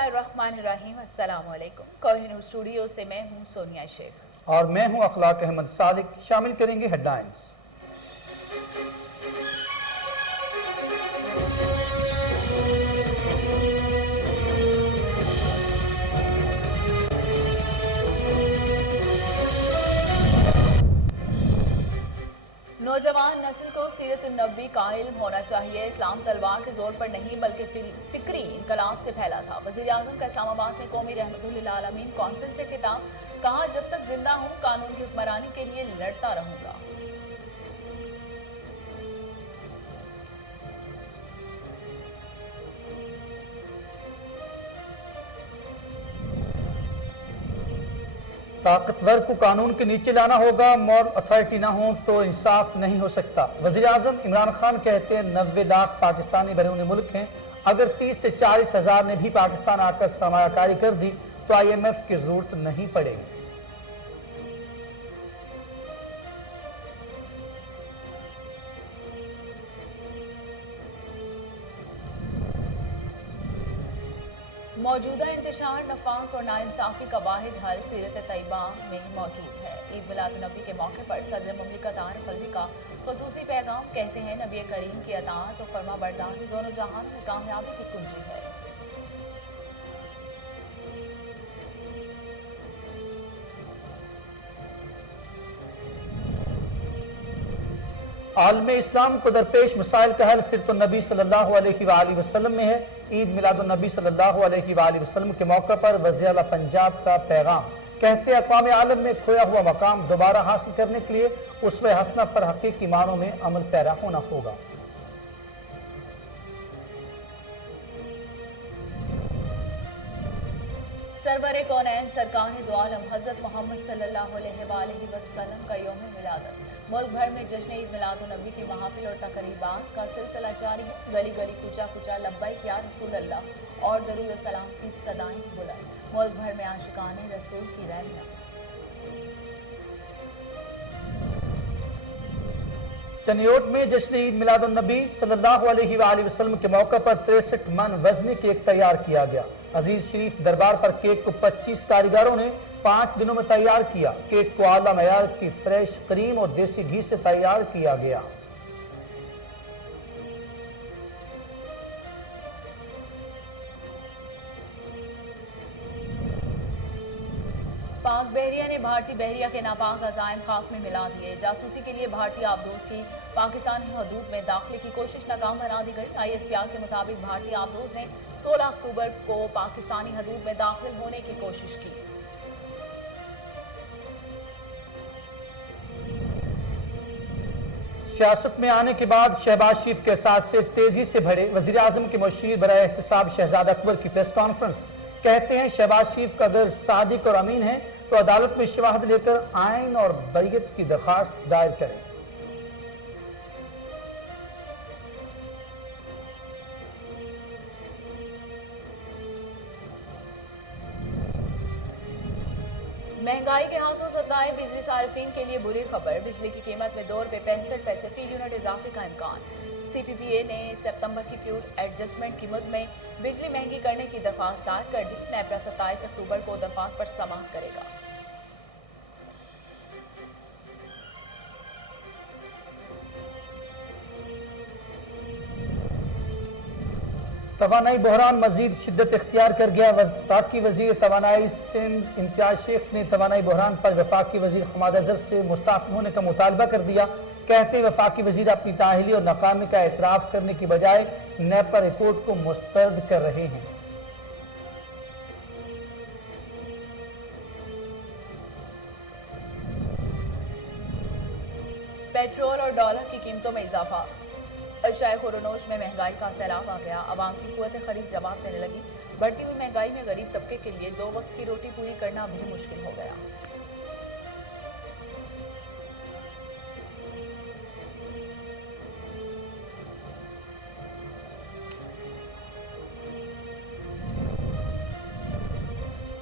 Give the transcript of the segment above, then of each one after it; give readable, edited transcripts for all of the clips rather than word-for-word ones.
बिस्मिल्लाहिर्रहमानिर्रहीम। अस्सलाम वालेकुम। कोहिनूर स्टूडियो से मैं हूं सोनिया शेख और मैं हूं अखलाक अहमद सादिक। शामिल करेंगे हेडलाइंस। नौजवान नस्ल को सीरत नबी का इल्म होना चाहिए। इस्लाम तलवार के जोर पर नहीं बल्कि फिक्री इनकलाब से फैला था। वज़ीर आज़म का इस्लामाबाद में कौमी रहमतुल लिल आलमीन कॉन्फ्रेंस से खिताब। कहा, जब तक जिंदा हूँ कानून की हुक्मरानी के लिए लड़ता रहूंगा। ताकतवर को कानून के नीचे लाना होगा, मोर अथॉरिटी ना हो तो इंसाफ नहीं हो सकता। वज़ीर आज़म इमरान खान कहते हैं 90 लाख पाकिस्तानी बैरून मुल्क हैं। अगर 30 से 40 हज़ार ने भी पाकिस्तान आकर सरमायाकारी कर दी तो IMF की जरूरत नहीं पड़ेगी। मौजूदा इंतशार नफाक और नाइंसाफी का वाहिद हल सीरत तैयबा में मौजूद है। ईद मिलाद नबी के मौके पर सदर मुमलिकत आरिफ अलवी का खुसूसी पैगाम। कहते हैं, नबी करीम की अताअत और फर्मा बरदारी दोनों जहानों में कामयाबी की कुंजी है। आलम इस्लाम को दरपेश मसाइल का हल सिर्फ नबी सल्लल्लाहु अलैहि वसल्लम में है। ईद मिलाद नबी सल्लल्लाहु अलैहि वसल्लम के मौके पर वज़ीर आला पंजाब का पैगाम। कहते हैं, अक़वाम आलम में खोया हुआ मकाम दोबारा हासिल करने के लिए उसवे हसना पर हकीकी मानों में अमल पैरा होना होगा। सरवरे कौनैन सरकार दो आलम हज़रत मोहम्मद सल्लल्लाहु अलैहि वसल्लम का यौम मिलादत। मुल्क भर में जश्न ईद मिलाद नबी की महफिल और तकरीबात का सिलसिला जारी है। गली गली कूचा कूचा लब्बैक या रसूल अल्लाह और दरूद सलाम की सदाएं बुलंद। मुल्क भर में आशिकाने रसूल की रैलियां। चनियोट में जश्न ईद मिलाद नबी सल्लल्लाहु अलैहि वसल्लम के मौके पर 63 मन वजनी केक तैयार किया गया। अजीज शरीफ दरबार पर केक को 25 कारीगरों ने 5 दिनों में तैयार किया। केक को आला मयार की फ्रेश क्रीम और देसी घी से तैयार किया गया। पाक बहरिया ने भारतीय बहरिया के नापाक अज़ाइम खाक में मिला दिए। जासूसी के लिए भारतीय आबदोज की पाकिस्तानी हदूद में दाखिले की कोशिश नाकाम बना दी गई। ISPR के मुताबिक भारतीय आबदोज ने 16 अक्टूबर को पाकिस्तानी हदूद में दाखिल होने की कोशिश की। सियासत में आने के बाद शहबाज शरीफ के साथ से तेजी से बढ़े वज़ीर आज़म के मुशीर बराए एहतिसाब शहजादा अकबर की प्रेस कॉन्फ्रेंस। कहते हैं, शहबाज शरीफ का अगर सादिक और अमीन है तो अदालत में शवाहद लेकर आइन और बरीयत की दरखास्त दायर करें। महंगाई के हाथों सताए बिजली सार्फिन के लिए बुरी खबर। बिजली की कीमत में 2 रुपये 65 पैसे फी यूनिट इजाफे का इम्कान। CPPA ने सितंबर की फ्यूल एडजस्टमेंट की मुद्द में बिजली महंगी करने की दरख्वास्त दायर कर दी। नेपरा 27 अक्टूबर को दरख्वास्त पर समाअत करेगा। तवानाई बहरान मजीद शिद्दत इख्तियार कर गया। वफाकी वजीर तवानाई सिंध इम्तियाज शेख ने तवानाई बहरान पर वफाकी वजीर हमाद अजहर से मुस्ताफ़ होने का मुतालबा कर दिया। कहते हैं, वफाकी वजीर अपनी ताहिली और नाकामी का एतराफ़ करने की बजाय नेपा रिपोर्ट को मुस्तरद कर रहे हैं। पेट्रोल और डॉलर की कीमतों में इजाफा। अशाए खुरनोश में महंगाई का सैलाब आ गया। आवाम की कुव्वत खरीद जवाब देने लगी। बढ़ती हुई महंगाई में गरीब तबके के लिए 2 वक्त की रोटी पूरी करना भी मुश्किल हो गया।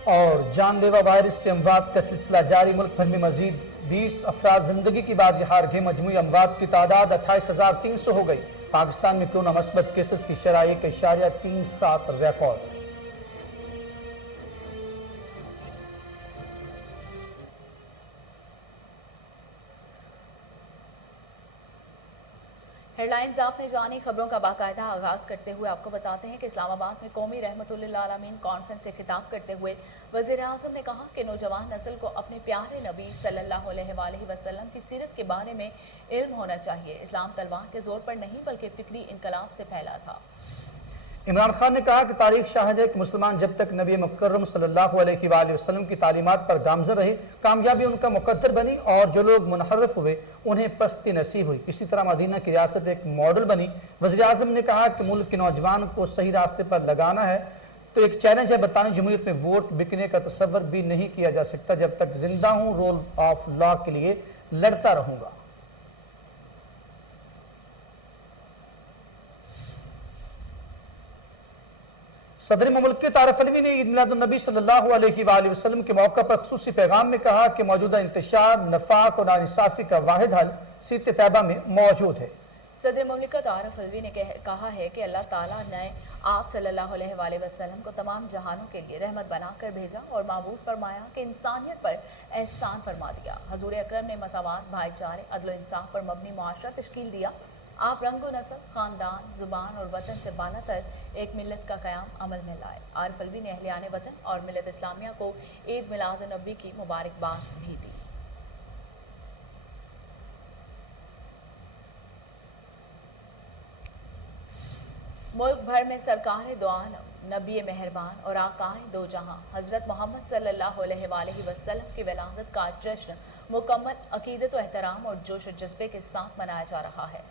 और जानलेवा वायरस से अमवात का सिलसिला जारी। मुल्क भर में मजीद 20 अफराद जिंदगी की बाजी हार गए। मजमूई अमवात की तादाद 28,300 हो गई। पाकिस्तान में कोरोना मस्बत केसेस की शरह 1.37 रिकॉर्ड। हेडलाइंस आपने जानी। खबरों का बाकायदा आगाज करते हुए आपको बताते हैं कि इस्लामाबाद में कौमी रहमतुल्लिल आलमीन कॉन्फ्रेंस से खिताब करते हुए वज़ीर आज़म ने कहा कि नौजवान नस्ल को अपने प्यारे नबी सल्लल्लाहु अलैहि वसल्लम की सीरत के बारे में इल्म होना चाहिए। इस्लाम तलवार के जोर पर नहीं बल्कि फिक्री इनकलाब से फैला था। इमरान खान ने कहा कि तारीख शाहिद है कि मुसलमान जब तक नबी मुकर्रम सल्लल्लाहु अलैहि वसल्लम की तालीमात पर गामज़न रहे, कामयाबी उनका मुकद्दर बनी और जो लोग मुनहर्रफ हुए उन्हें पस्ती नसीब हुई। इसी तरह मदीना की रियासत एक मॉडल बनी। वज़ीर आज़म ने कहा कि मुल्क के नौजवान को सही रास्ते पर लगाना है तो एक चैलेंज है। बताने जमहूरियत में वोट बिकने का तसव्वुर भी नहीं किया जा सकता। जब तक जिंदा हूँ रोल ऑफ लॉ के लिए लड़ता रहूंगा। सदर मुल्क तारफ अलवी ने ईद मिलादुन्नबी सल्लल्लाहु अलैहि वसल्लम के मौका पर खुसूसी पैगाम में कहा कि मौजूदा इंतशार, नफाक और नाइंसाफी का वाहिद हल सीरत तैयबा में मौजूद है। सदर मुमलिकत आरिफ अलवी ने कहा है कि अल्लाह ताला ने आप सल्लल्लाहु अलैहि वसल्लम को तमाम जहानों के लिए रहमत बनाकर भेजा और माबूस फरमाया कि इंसानियत पर एहसान फरमा दिया। हजूर अकरम ने मसावात, भाईचारे, अदल इंसाफ पर मबनी मुआशरा तश्कील दिया। आप रंगो नस्ल, खानदान, जुबान और वतन से बालातर एक मिलत का क़याम अमल में लाए। आरिफ अलवी ने अहले आने वतन और मिलत इस्लामिया को ईद मिलाद नबी की मुबारकबाद भी दी। मुल्क भर में सरकार दो आलम, नबी मेहरबान और आकाए दो जहां हज़रत मोहम्मद सल्लल्लाहु अलैहि वसल्लम की विलादत का जश्न मुकम्मल अकीदत व एहतराम और जोश जज्बे के साथ मनाया जा रहा है।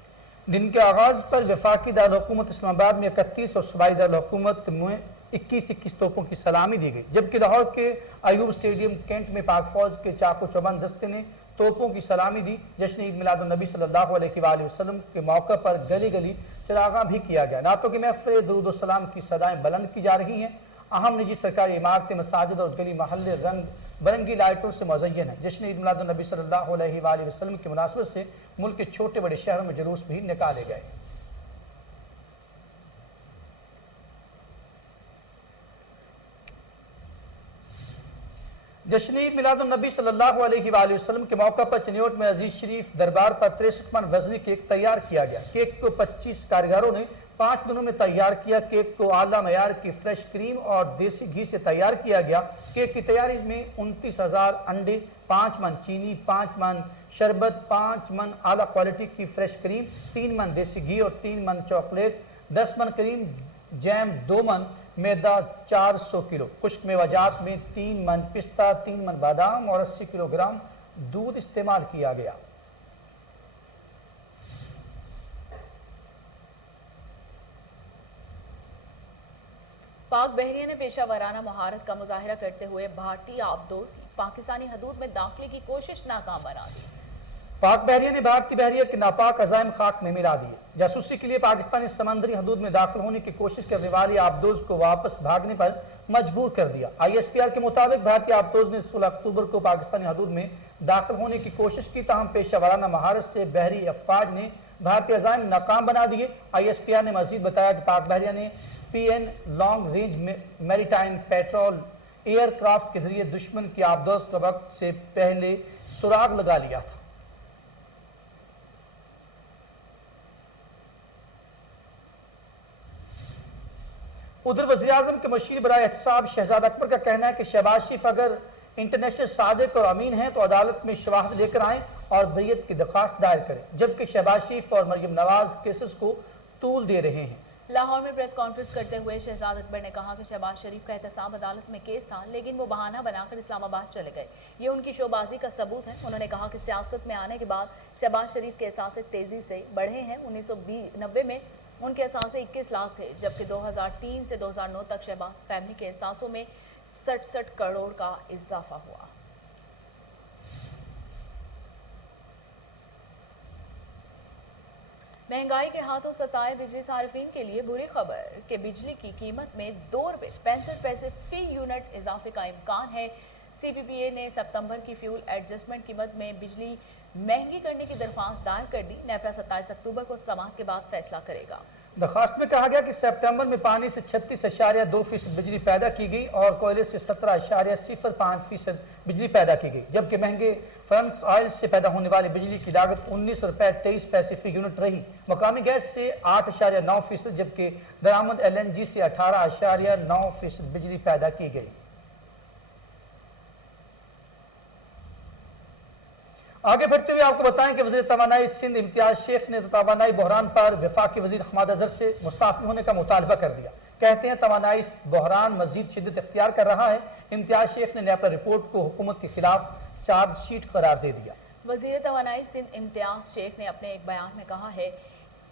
दिन के आगाज पर वफाकी दारुल-हुकूमत इस्लामाबाद में 31 और सूबाई दारुल-हुकूमत में 21 तोपों की सलामी दी गई, जबकि लाहौर के अयूब स्टेडियम कैंट में पाक फौज के चाको चौबंद दस्ते ने तोपों की सलामी दी। जश्न ईद मिलादुन्नबी सल्लल्लाहु अलैहि वसल्लम के मौका पर गली गली चरागा भी किया गया। नातों की महफिल दुरूद सलाम की सदाएं बुलंद की जा रही हैं। अहम निजी सरकारी इमारतें, मसाजिद और गली महल्ले रंग बरंगी लाइटों से मुज़य्यन है। जश्न ईद मिलादुन्नबी सल्लल्लाहु अलैहि वसल्लम की मुनासबत से मुल्क के छोटे बड़े शहरों में जुलूस भी निकाले गए। जश्न ईद मिलादुन्नबी सल्लल्लाहु अलैहि वसल्लम के मौका पर चनियोट में अजीज शरीफ दरबार पर 63 मन वजनी केक तैयार किया गया। केक को 25 कारीगरों ने 5 दिनों में तैयार किया। केक को आला मयार की फ्रेश क्रीम और देसी घी से तैयार किया गया। केक की तैयारी में 29,000 अंडे, 5 मन चीनी, 5 मन शरबत, 5 मन आला क्वालिटी की फ्रेश क्रीम, 3 मन देसी घी और 3 मन चॉकलेट, 10 मन क्रीम जैम, 2 मन मैदा, 400 किलो खुश्क मेवाजात में 3 मन पिस्ता, 3 मन बादाम और 80 किलोग्राम दूध इस्तेमाल किया गया। पाक बहरिया ने पेशा वराना महारत का मुजाहिरा करते हुए भारतीय आबदोज की पाकिस्तानी हदूद में दाखिले की कोशिश नाकाम बना दी। पाक बहरिया ने भारतीय बहरिया के नापाक अजायम खाक में मिला दिए। जासूसी के लिए पाकिस्तानी समंदरी हदूद में दाखिल होने की कोशिश करने वाले आबदोज को वापस भागने पर मजबूर कर दिया। ISPR के मुताबिक भारतीय आबदोज ने 16 अक्टूबर को पाकिस्तानी हदूद में दाखिल होने की कोशिश की, ताहम पेशा वराना महारत से बहरी अफवाज ने भारतीय अजायम नाकाम बना दिए। ISPR ने मजीद बताया कि पाक बहरिया ने PN long range maritime petrol aircraft के जरिए दुश्मन की आबदोज के वक्त से पहले सुराग लगा लिया था। उधर वज़ीर आज़म के मशीर बराए एहतसाब शहजाद अकबर का कहना है कि शहबाज शरीफ अगर इंटरनेशनल सादिक और अमीन हैं तो अदालत में शवाहद लेकर आएं और बरीयत की दरख्वास्त दायर करें, जबकि शहबाज शरीफ और मरियम नवाज केसेस को तूल दे रहे हैं। लाहौर में प्रेस कॉन्फ्रेंस करते हुए शहजाद अकबर ने कहा कि शहबाज शरीफ का एहतसाब अदालत में केस था, लेकिन वो बहाना बनाकर इस्लामाबाद चले गए। ये उनकी शोबाजी का सबूत है। उन्होंने कहा कि सियासत में आने के बाद शहबाज शरीफ के एहसास तेजी से बढ़े हैं। 1990 में उनके एहसास 21 लाख थे, जबकि 2003 से 2009 तक शहबाज फैमिली के एहसासों में 67 करोड़ का इजाफा हुआ। महंगाई के हाथों सताए बिजली सार्फिन के लिए बुरी खबर कि बिजली की कीमत में 2 रुपये 65 पैसे फी यूनिट इजाफे का इम्कान है। CPPA ने सितंबर की फ्यूल एडजस्टमेंट कीमत में बिजली महंगी करने की दरख्वास्त दायर कर दी। नेपरा 27 अक्टूबर को समाअत के बाद फैसला करेगा। दरखास्त में कहा गया कि सितंबर में पानी से 36.2% बिजली पैदा की गई और कोयले से 17.05% बिजली पैदा की गई, जबकि महंगे फर्नेस ऑयल से पैदा होने वाली बिजली की लागत 19 रुपए 23 पैसे फी यूनिट रही। मकामी गैस से 8.9%, जबकि दरामद LNG से 18.9% बिजली पैदा की गई। आगे बढ़ते हुए आपको बताएं कि वज़ीर तवानाई सिंध इम्तियाज शेख ने तवानाई बहरान पर वफाकी वज़ीर हमाद अजहर से मुस्ताफ़ी होने का मुतालबा कर दिया। कहते हैं तवानाई बहरान मजीद शिद्दत इख्तियार कर रहा है। इम्तियाज शेख ने नेपरा रिपोर्ट को हुकूमत के खिलाफ चार्जशीट करार दे दिया। वज़ीर तवानाई सिंध इम्तियाज शेख ने अपने एक बयान में कहा है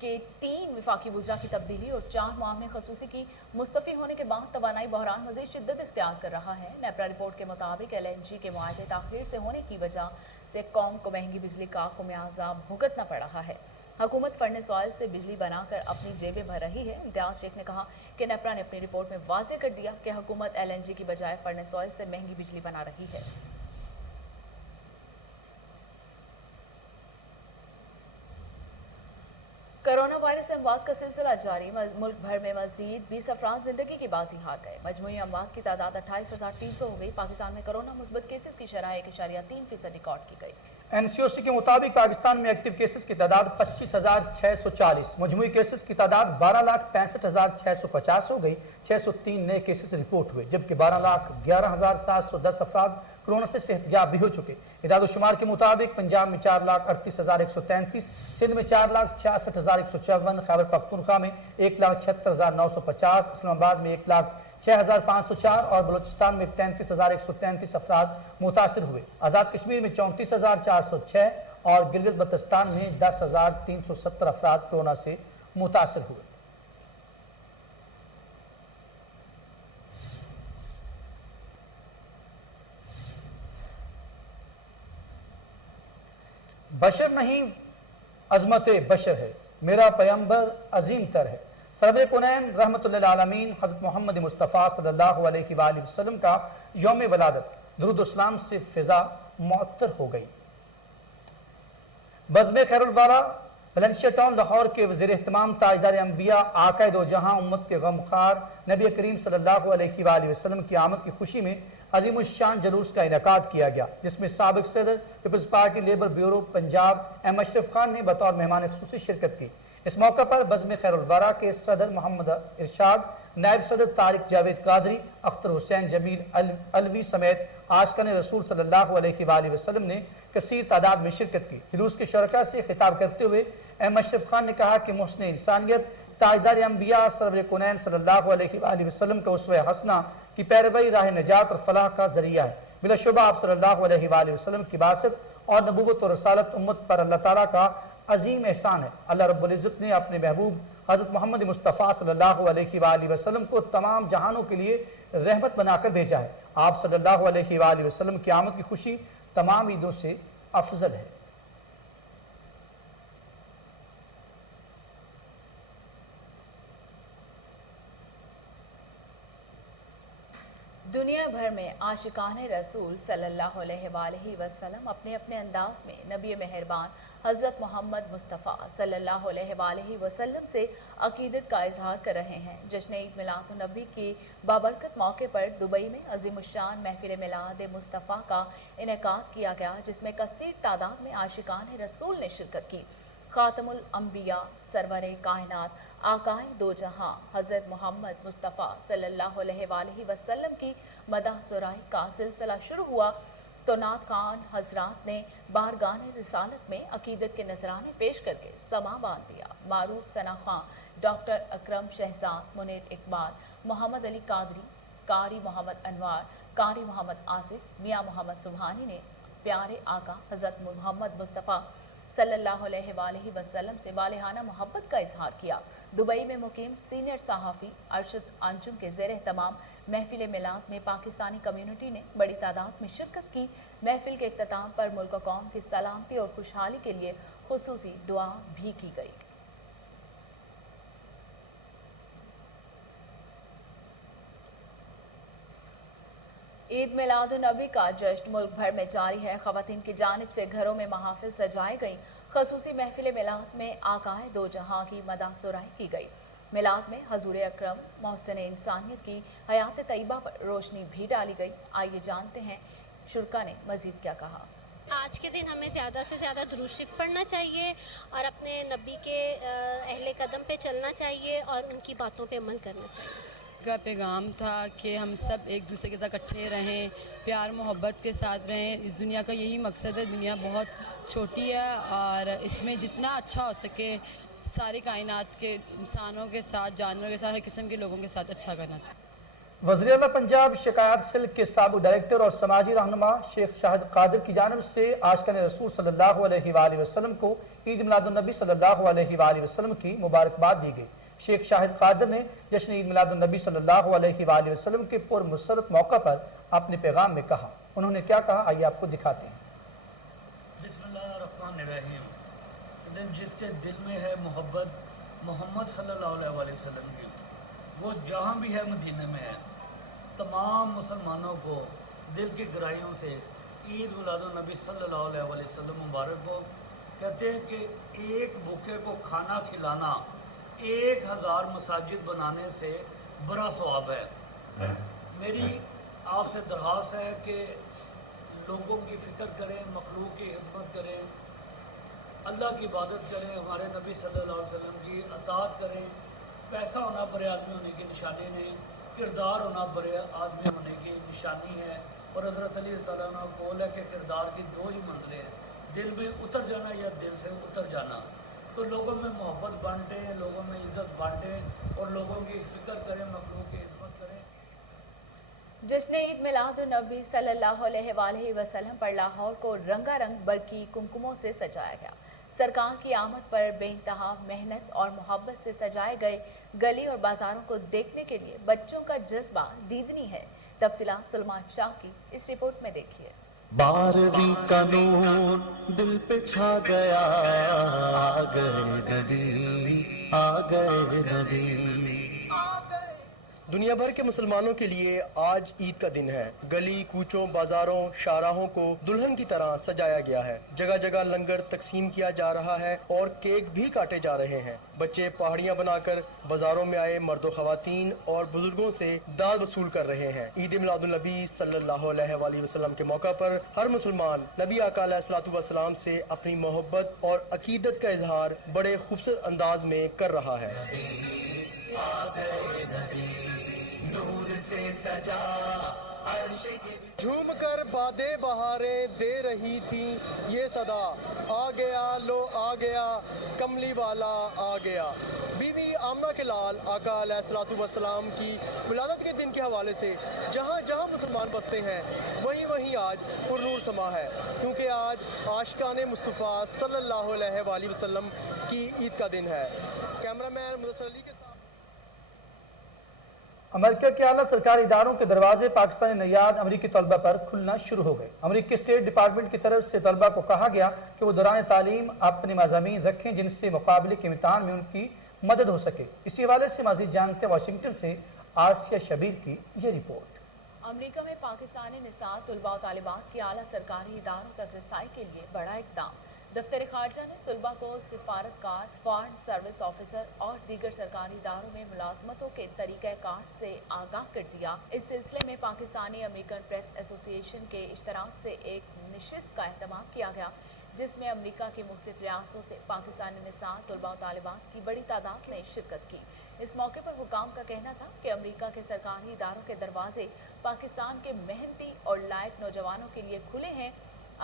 कि 3 वफाकी वज़रा की तब्दीली और 4 मामले खसूसी की मुस्तफ़ी होने के बाद तवानाई बहरान मज़ीद शिद्दत इख्तियार कर रहा है। नेपरा रिपोर्ट के मुताबिक LNG के मुआहदे ताख़ीर से होने की वजह से कौम को महंगी बिजली का खुमियाजा भुगतना पड़ रहा है। हुकूमत फर्नेस ऑयल से बिजली बनाकर अपनी जेबें भर रही है। इम्तियाज शेख ने कहा कि नेपरा ने अपनी रिपोर्ट में वाज़ेह कर दिया कि हुकूमत LNG की बजाय फर्नेस ऑयल से महंगी बिजली बना रही है। कोरोना वायरस से अमवात का सिलसिला जारी। मुल्क भर में मजीद 20 अफराद जिंदगी की बाजी हार गए। मजमूई अमवात की तादाद 28,300 हो गई। पाकिस्तान में कोरोना मुस्बत केसेस की शरह 1.3% रिकॉर्ड की गई। NCOC के मुताबिक पाकिस्तान में एक्टिव केसेस की तादाद 25,640, मजमूई केसेस की तादाद 12,65,650 हो गई। 603 नए केसेस रिपोर्ट हुए, जबकि 12,11,710 अफराद कोरोना से सेहतयाब भी हो चुके। इदाद-ओ-शुमार के मुताबिक पंजाब में 4,38,133, सिंध में 4,66,154, खैबर पख्तूनख्वा में 1,76,950, इस्लामाबाद में 1,06,504 और बलूचिस्तान में 33,133 अफराद मुतासिर हुए। आज़ाद कश्मीर में 34,406 और गिलगित बल्तिस्तान में 10,370 अफराद कोरोना से मुतासिर हुए। बशर नहीं अजमत बशर है, मेरा पैगंबर अजीम तर है। सरवर कुनैन रहमतुल्लिल आलमीन हज़रत मोहम्मद मुस्तफ़ा सल्लल्लाहु अलैहि वसल्लम का यौम वलादत दुरूद इस्लाम से फिजा मुअत्तर हो गई। बज़्म खैरुल वरा बुलंदशहर टाउन लाहौर के वज़ीर एहतमाम ताजदार अंबिया आका दो जहां उम्मत के गमखार नबी करीम सल्लल्लाहु अलैहि वसल्लम की आमद की खुशी में अजीम शान जुलूस का इनेकाद किया गया, जिसमें साबिक सदर Peoples Party Labour Bureau Punjab M Ashraf Khan ने बतौर मेहमान खुसूसी शिरकत की। इस मौका पर बज़्म खैरुल वरा के सदर मोहम्मद इरशाद, नायब सदर तारिक जावेद कादरी, अख्तर हुसैन जमील अलवी समेत आशिकान रसूल सल्लल्लाहु अलैहि वसल्लम ने कसीर तादाद में शिरकत की। जुलूस के शरका से खिताब करते हुए M अशरफ खान ने कहा कि मुहस्न इंसानियत ताजदार अंबिया सरवर कुनैन सल्लल्लाहु अलैहि वसल्लम का उसवा हसना की पैरवी राह नजात और फलाह का जरिया है। बिलाशुबा आप सल्लल्लाहु अलैहि वसल्लम की बासत और नबूवत और रसालत उम्मत पर अल्लाह ताला का अजीम एहसान है। अल्लाह रब्बुल इज़्ज़त ने अपने महबूब हज़रत मोहम्मद मुस्तफ़ा सल्लल्लाहु अलैहि वसल्लम को तमाम जहानों के लिए रहमत बनाकर भेजा है। आप सल्लल्लाहु अलैहि वसल्लम की आमद की खुशी तमाम ईदों से अफजल है। दुनिया भर में आशिकान रसूल सल्लल्लाहु अलैहि वसल्लम अपने अपने अंदाज में नबी मेहरबान हज़रत मोहम्मद मुस्तफ़ा सल्लल्लाहु अलैहि वसल्लम से अकीदत का इजहार कर रहे हैं। जश्न ईद मिलाद नबी के बाबरकत मौके पर दुबई में अज़ीमुश्शान महफिल मिलाद मुस्तफ़ा का इनेकाद किया गया, जिसमें कसीर तादाद में आशिकान रसूल ने शिरकत की। खातमुल अंबिया सरवरे कायनात आकाए दो जहां हज़रत मोहम्मद मुस्तफ़ा सल्लल्लाहु अलैहि वसल्लम की मदह सुराई का सिलसिला शुरू हुआ तो नात खान हजरात ने बारगान रिसालत में अकीदत के नजराने पेश करके समा बांध दिया। मारूफ सना खां, डॉक्टर अकरम शहजाद, मुनीर इकबाल, मोहम्मद अली कादरी, कारी मोहम्मद अनवार, कारी मोहम्मद आसिफ, मियाँ मोहम्मद सुबहानी ने प्यारे आका हज़रत मोहम्मद मुस्तफ़ा सल्लल्लाहु अलैहि वसल्लम से वालिहाना मोहब्बत का इजहार किया। दुबई में मुकीम सीनियर सहाफ़ी अरशद अंजुम के ज़ेर एहतमाम महफिल मिलाद में पाकिस्तानी कम्युनिटी ने बड़ी तादाद में शिरकत की। महफिल के इख्तिताम पर मुल्क कौम की सलामती और खुशहाली के लिए खुसूसी दुआ भी की गई। ईद मिलाद नबी का जश्न मुल्क भर में जारी है। ख़वातीन की जानिब से घरों में महाफिल सजाई गई। खसूसी महफिल मिलाद में आकाए दो जहां की मदह सुराई की गई। मिलाद में हजूर अकरम मोहसिन इंसानियत की हयात तय्यबा पर रोशनी भी डाली गई। आइए जानते हैं शुरका ने मजीद क्या कहा। आज के दिन हमें ज़्यादा से ज़्यादा दुरूद शरीफ पढ़ना चाहिए और अपने नबी के अहले कदम पे चलना चाहिए और उनकी बातों पे अमल करना चाहिए। का पैगाम था कि हम सब एक दूसरे के साथ इकट्ठे रहें, प्यार मोहब्बत के साथ रहें। इस दुनिया का यही मकसद है। दुनिया बहुत छोटी है और इसमें जितना अच्छा हो सके सारी कायनात के इंसानों के साथ, जानवरों के साथ, हर किस्म के लोगों के साथ अच्छा करना चाहिए। वज़ीर आला पंजाब शिकायत सेल के साबिक़ डायरेक्टर और समाजी रहनुमा शेख शाहिद कादिर की जानिब से आशिक़ान रसूल सल्लल्लाहु अलैहि वसल्लम को ईद मिलादुन्नबी सल्लल्लाहु अलैहि वसल्लम की मुबारकबाद दी गई। शेख शाहिद कादिर ने जश्न ईद मिलादुन्नबी सल्लल्लाहु अलैहि वसल्लम के पुरमसरत मौका पर अपने पैगाम में कहा। उन्होंने क्या कहा, आइए आपको दिखाते हैं। बिस्मिल्लाहिर्रहमानिर्रहीम। जिसके दिल में है मोहब्बत मोहम्मद सल्लल्लाहु अलैहि वसल्लम की, वो जहाँ भी है मदीने में है, तमाम मुसलमानों को दिल की गहराइयों से ईद मिलादुन्नबी सल्लल्लाहु अलैहि वसल्लम मुबारक हो। कहते हैं कि एक भूखे को खाना खिलाना 1000 मसाजिद बनाने से बड़ा सवाब है। मेरी आपसे दरख्वास्त है कि लोगों की फ़िक्र करें, मखलूक की खिदमत करें, अल्लाह की इबादत करें, हमारे नबी सल्लल्लाहु अलैहि वसल्लम की अताअत करें। पैसा होना बड़े आदमी होने की निशानी नहीं, किरदार होना बड़े आदमी होने की निशानी है। और हज़रत अली रज़ियल्लाहु अन्हु का कौल है कि किरदार की 2 ही मंजिलें हैं, दिल में उतर जाना या दिल से उतर जाना। तो लोगों में मोहब्बत बांटें, लोगों में इज़्ज़त बांटें और लोगों की फ़िक्र करें, मखलूक की खिदमत करें। जश्न ईद मिलादुन्नबी सल्लल्लाहु अलैहि वसल्लम पर लाहौर को रंगारंग बरकी कुमकुमों से सजाया गया। सरकार की आमद पर बेइंतहा मेहनत और मोहब्बत से सजाए गए गली और बाजारों को देखने के लिए बच्चों का जज्बा दीदनी है। तफसीला सुलेमान शाह की इस रिपोर्ट में देखिए। 12वीं का नूर दिल पे छा गया, आ गए नबी, आ गए नबी। दुनिया भर के मुसलमानों के लिए आज ईद का दिन है। गली कूचों बाजारों शाहराहों को दुल्हन की तरह सजाया गया है। जगह जगह लंगर तकसीम किया जा रहा है और केक भी काटे जा रहे हैं। बच्चे पहाड़ियां बनाकर बाजारों में आए मर्दों खवातीन और बुजुर्गों से दाद वसूल कर रहे हैं। ईद मिलादुन्नबी सल्लल्लाहु अलैहि वसल्लम के मौका पर हर मुसलमान नबी आका अलैहिस्सलातु वस्सलाम से अपनी मोहब्बत और अकीदत का इजहार बड़े खूबसूरत अंदाज में कर रहा है। झूम कर बादे बहारें दे रही थी ये सदा, आ गया लो आ गया कमली वाला आ गया। बीवी आमना के लाल आका अलैहिस्सलातु वस्सलाम की विलादत के दिन के हवाले से जहाँ जहाँ मुसलमान बसते हैं वहीं वहीं आज पुरनूर समा है, क्योंकि आज आशिकाने मुस्तफ़ा सल्लल्लाहु अलैहि वसल्लम की ईद का दिन है। कैमरामैन मुदस्सिर अली के साथ। अमेरिका के आला सरकारी इदारों के दरवाजे पाकिस्तानी नयाद अमरीकी तलबा पर खुलना शुरू हो गए। अमरीकी स्टेट डिपार्टमेंट की तरफ से तलबा को कहा गया कि वो दौरान तालीम अपने मज़ामीन रखें जिनसे मुकाबले के इम्तिहान में उनकी मदद हो सके। इसी हवाले से मज़ीद जानते वाशिंगटन से आसिया शबीर की ये रिपोर्ट। अमेरिका में पाकिस्तानी निसार तलबा और तालिबात की आला सरकारी इदारों तक रसाई के लिए बड़ा इक़दाम। दफ्तर खारजा ने तलबा को सिफारतकार, फॉरेन सर्विस ऑफिसर और दीगर सरकारी इदारों में मुलाजमतों के तरीक़ाकार से आगाह कर दिया। इस सिलसिले में पाकिस्तानी अमेरिकन प्रेस एसोसिएशन के इश्तराक से एक नशिस्त का एहतमाम किया गया, जिसमें अमेरिका की मुख्तलिफ रियासतों से पाकिस्तानी निसार तलबा और तालिबात की बड़ी तादाद ने शिरकत की। इस मौके पर हुकाम का कहना था कि अमेरिका के सरकारी इदारों के दरवाजे पाकिस्तान के मेहनती और लायक नौजवानों के लिए खुले हैं।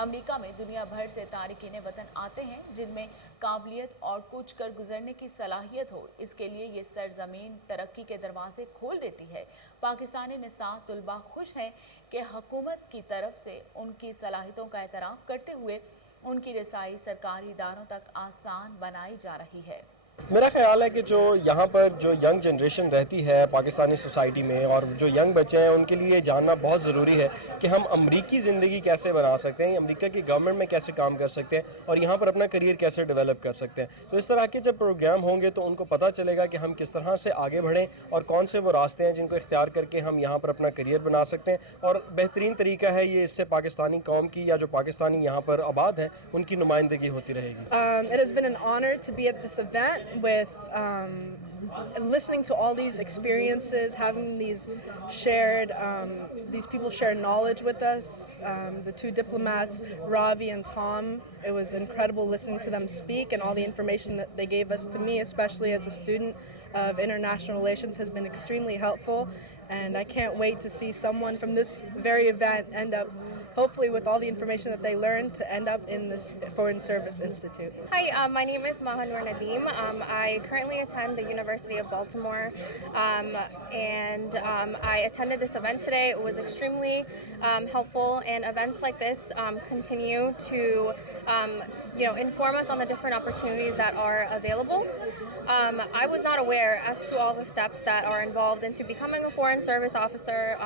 अमेरिका में दुनिया भर से तारिकीन वतन आते हैं जिनमें काबिलियत और कुछ कर गुजरने की सलाहियत हो। इसके लिए ये सरजमीन तरक्की के दरवाजे खोल देती है। पाकिस्तानी निसार तलबा खुश हैं कि हुकूमत की तरफ से उनकी सलाहियतों का एतराफ़ करते हुए उनकी रसाई सरकारी इदारों तक आसान बनाई जा रही है। मेरा ख्याल है कि जो यहाँ पर जो यंग जनरेशन रहती है पाकिस्तानी सोसाइटी में और जो यंग बच्चे हैं उनके लिए जानना बहुत ज़रूरी है कि हम अमरीकी ज़िंदगी कैसे बना सकते हैं, अमेरिका की गवर्नमेंट में कैसे काम कर सकते हैं और यहाँ पर अपना करियर कैसे डेवलप कर सकते हैं। तो इस तरह के जब प्रोग्राम होंगे तो उनको पता चलेगा कि हम किस तरह से आगे बढ़ें और कौन से वो रास्ते हैं जिनको इख्तियार करके हम यहाँ पर अपना करियर बना सकते हैं। और बेहतरीन तरीका है ये, इससे पाकिस्तानी कौम की या जो पाकिस्तानी यहाँ पर आबाद हैं उनकी नुमाइंदगी होती रहेगी। It has been an honor to be at this event with listening to all these experiences, having these shared, these people share knowledge with us, the two diplomats, Ravi and Tom, it was incredible listening to them speak, and all the information that they gave us, to me, especially as a student of international relations, has been extremely helpful. And I can't wait to see someone from this very event end up, hopefully with all the information that they learned, to end up in this Foreign Service Institute. Hi, my name is Mahanur Nadeem. I currently attend the University of Baltimore, and I attended this event today. It was extremely helpful, and events like this continue to inform us on the different opportunities that are available. I was not aware as to all the steps that are involved into becoming a Foreign Service Officer,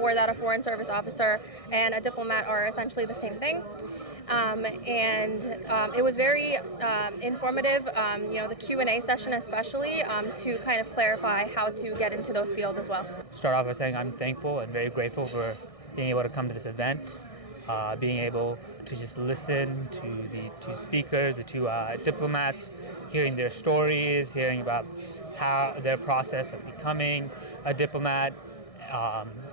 or that a Foreign Service Officer and a diplomat are essentially the same thing. It was very informative, the Q&A session especially, to kind of clarify how to get into those fields as well. Start off by saying I'm thankful and very grateful for being able to come to this event, being able to just listen to the two speakers, the two diplomats, hearing their stories, hearing about how their process of becoming a diplomat,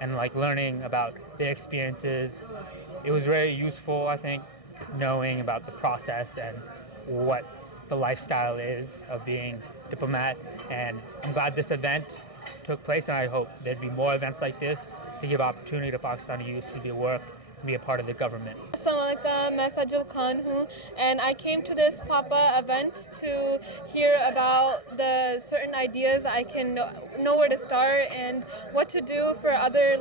and learning about their experiences. It was very useful, I think, knowing about the process and what the lifestyle is of being a diplomat. And I'm glad this event took place, and I hope there'd be more events like this to give opportunity to Pakistani youth to do work and be a part of the government. Assalamualaikum, मैं सजल खान हूँ, and I came to this PAPA event to hear about the certain ideas I can know where to start and what to do for other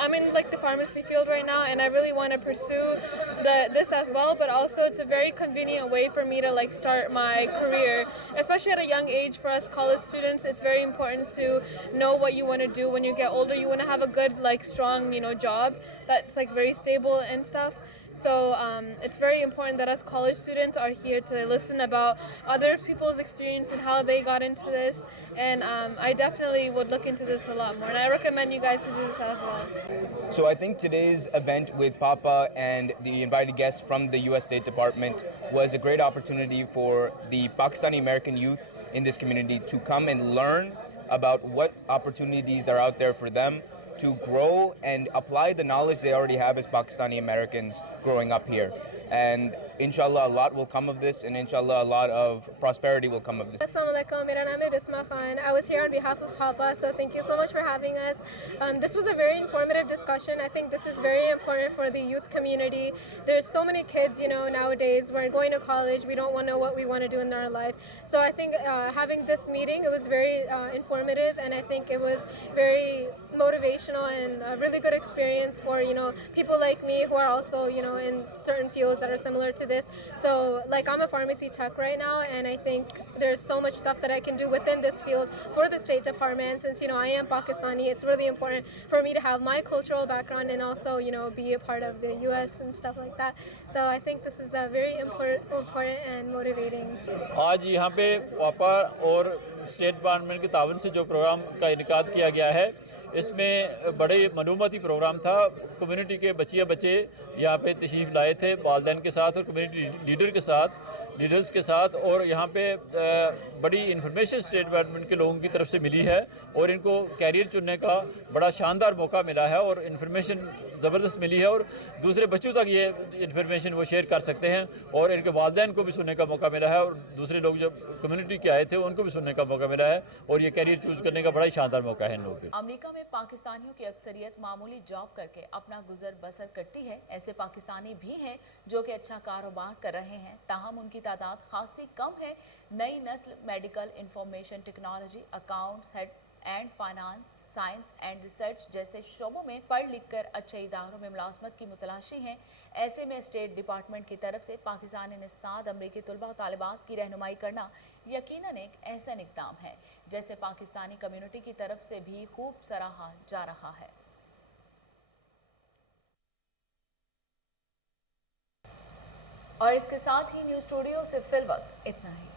I'm in the pharmacy field right now, and I really want to pursue this as well, but also it's a very convenient way for me to start my career, especially at a young age. For us college students, it's very important to know what you want to do when you get older. You want to have a good strong job that's very stable and stuff. So it's very important that us college students are here to listen about other people's experience and how they got into this. And I definitely would look into this a lot more. And I recommend you guys to do this as well. So I think today's event with Papa and the invited guests from the U.S. State Department was a great opportunity for the Pakistani American youth in this community to come and learn about what opportunities are out there for them to grow and apply the knowledge they already have as Pakistani Americans growing up here. And inshallah, a lot will come of this, and inshallah, a lot of prosperity will come of this. Assalamualaikum, mera naam hai Bisma Khan. I was here on behalf of Papa, so thank you so much for having us. This was a very informative discussion. I think this is very important for the youth community. There's so many kids, nowadays, we're going to college, we don't want to know what we want to do in our life. So I think having this meeting, it was very informative, and I think it was very motivational and a really good experience for, people like me who are also, in certain fields that are similar to this. So I'm a pharmacy tech right now, and I think there's so much stuff that I can do within this field for the State Department. Since I am Pakistani, it's really important for me to have my cultural background and also be a part of the US and stuff like that. So I think this is a very important and motivating. आज यहाँ पे पापा और state department के तावन से जो programme का इनकाद किया गया है, इसमें बड़े मालूमाती प्रोग्राम था। कम्युनिटी के बच्चे यहाँ पे तशरीफ़ लाए थे वालिदैन के साथ और कम्युनिटी लीडर्स के साथ, और यहाँ पे बड़ी इन्फॉर्मेशन स्टेट डिपार्टमेंट के लोगों की तरफ से मिली है, और इनको कैरियर चुनने का बड़ा शानदार मौका मिला है, और इन्फॉर्मेशन ज़बरदस्त मिली है, और दूसरे बच्चों तक ये इन्फॉर्मेशन वो शेयर कर सकते हैं, और इनके वालिदैन को भी सुनने का मौका मिला है, और दूसरे लोग जब कम्युनिटी के आए थे उनको भी सुनने का मौका मिला है, और ये कैरियर चूज़ करने का बड़ा ही शानदार मौका है इन लोगों को। अमेरिका में पाकिस्तानियों की अक्सरियत मामूली जॉब करके अपना गुजर बसर करती है। ऐसे पाकिस्तानी भी हैं जो कि अच्छा कारोबार कर रहे हैं, ताहम उनकी तादाद खासी कम है। नई नस्ल medical, information technology, accounts, head and finance, science and research जैसे शोबों में पढ़ लिख कर अच्छे इदारों में मुलाजमत की मुतलाशी हैं। ऐसे में स्टेट डिपार्टमेंट की तरफ से पाकिस्तानी निस्साद अमरीकी तलबा और तालिबात की रहनुमाई करना यकीनन एक ऐसा इक़दाम है जैसे पाकिस्तानी कम्युनिटी की तरफ से भी खूब सराहा जा रहा है। और इसके साथ ही न्यूज़ स्टूडियो से फिल वक्त इतना ही।